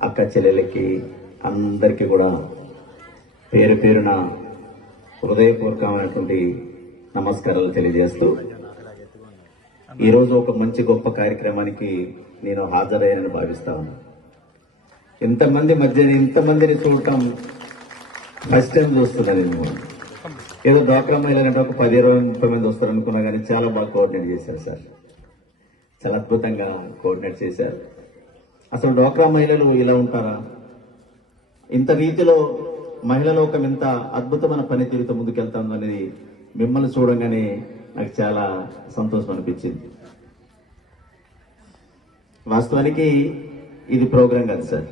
అక్క చెల్లెలకి అందరికీ కూడా పేరు పేరున హృదయపూర్వకమైనటువంటి నమస్కారాలు తెలియజేస్తూ ఈరోజు ఒక మంచి గొప్ప కార్యక్రమానికి నేను హాజరయ్యానని భావిస్తా ఉన్నాను. ఇంతమందిని చూడటం ఫస్ట్ టైం చూస్తున్నాను నేను. ఏదో డ్వాక్రా మహిళలంటే ఒక 10, 20, 30 మంది వస్తారు అనుకున్నా కానీ చాలా బాగా కోఆర్డినేట్ చేశారు సార్. చాలా అద్భుతంగా కోఆర్డినేట్ చేశారు. అసలు డ్వాక్రా మహిళలు ఇలా ఉంటారా? ఇంత రీతిలో మహిళా లోకం ఇంత అద్భుతమైన పనితీరుతో ముందుకెళ్తాం అనేది మిమ్మల్ని చూడంగానే నాకు చాలా సంతోషం అనిపించింది. వాస్తవానికి ఇది ప్రోగ్రాం కాదు సార్.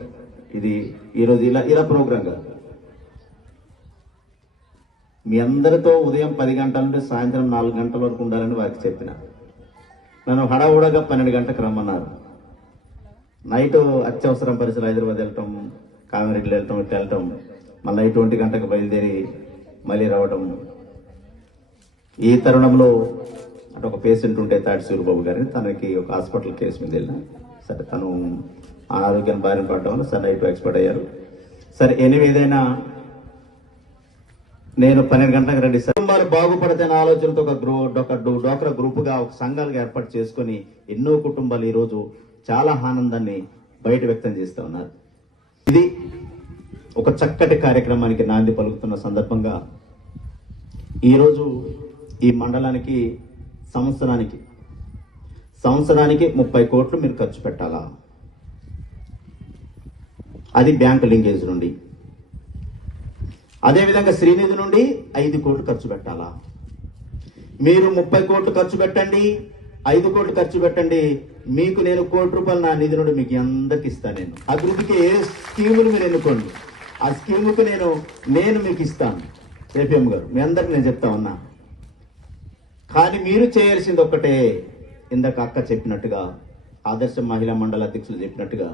ఇది ఈరోజు ఇలా ప్రోగ్రాం కాదు. మీ అందరితో ఉదయం 10 గంటల నుండి సాయంత్రం 4 గంటల వరకు ఉండాలని వారికి చెప్పిన. నన్ను హడావుడగా 12 గంటలకు రమ్మన్నారు. నైట్ అత్యవసరం పరిస్థితులు హైదరాబాద్ వెళ్ళటం, కామారెడ్డిలో వెళ్ళటం, ఇట్లా వెళ్ళటం, మళ్ళీ నైట్ 1 గంటకు బయలుదేరి మళ్ళీ రావడం. ఈ తరుణంలో అటు ఒక పేషెంట్ ఉంటే తాటి సూరిబాబు గారిని, తనకి ఒక హాస్పిటల్ కేసు మీద వెళ్ళిన. సరే, తను అనారోగ్యాన్ని బారిన పడటం వల్ల సరే నైట్ ఎక్స్పర్ట్ అయ్యారు. సరే, ఏదైనా నేను 12 గంటలకు రండి సార్. కుటుంబాలు బాగుపడితే ఆలోచనతో ఒక డ్వాక్రా గ్రూపుగా ఒక సంఘాలుగా ఏర్పాటు చేసుకుని ఎన్నో కుటుంబాలు ఈరోజు చాలా ఆనందాన్ని బయట వ్యక్తం చేస్తూ ఉన్నారు. ఇది ఒక చక్కటి కార్యక్రమానికి నాంది పలుకుతున్న సందర్భంగా ఈరోజు ఈ మండలానికి సంవత్సరానికి 30 కోట్లు మీరు ఖర్చు పెట్టాలా? అది బ్యాంకు లింకేజ్ నుండి. అదేవిధంగా శ్రీనిధి నుండి 5 కోట్లు ఖర్చు పెట్టాలా? మీరు 30 కోట్లు ఖర్చు పెట్టండి, 5 కోట్లు ఖర్చు పెట్టండి. మీకు నేను ₹1 నా నిధి నుండి మీకు అందరికి ఇస్తాను. నేను అభివృద్ధికి ఏ స్కీములు మీరు ఎన్నుకోండి, ఆ స్కీముకు నేను మీకు ఇస్తాను. ఏపీఎం గారు, మీ అందరికి నేను చెప్తా ఉన్నా. కానీ మీరు చేయాల్సింది ఒక్కటే, ఇందాక అక్క చెప్పినట్టుగా, ఆదర్శ మహిళా మండల అధ్యక్షులు చెప్పినట్టుగా,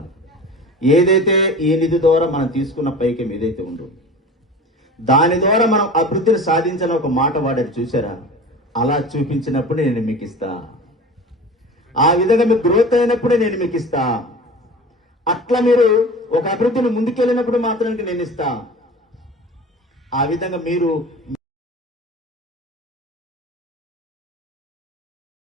ఏదైతే ఈ నిధి ద్వారా మనం తీసుకున్న పైకి ఏదైతే ఉందో దాని ద్వారా మనం అభివృద్ధిని సాధించిన ఒక మాట వాడారు చూసారా? అలా చూపించినప్పుడు నేను మీకు ఇస్తా. ఆ విధంగా మీకు గ్రోత్ అయినప్పుడే నేను మీకు ఇస్తా. అట్లా మీరు ఒక అభివృద్ధిని ముందుకెళ్ళినప్పుడు మాత్రానికి నేను ఇస్తా. ఆ విధంగా మీరు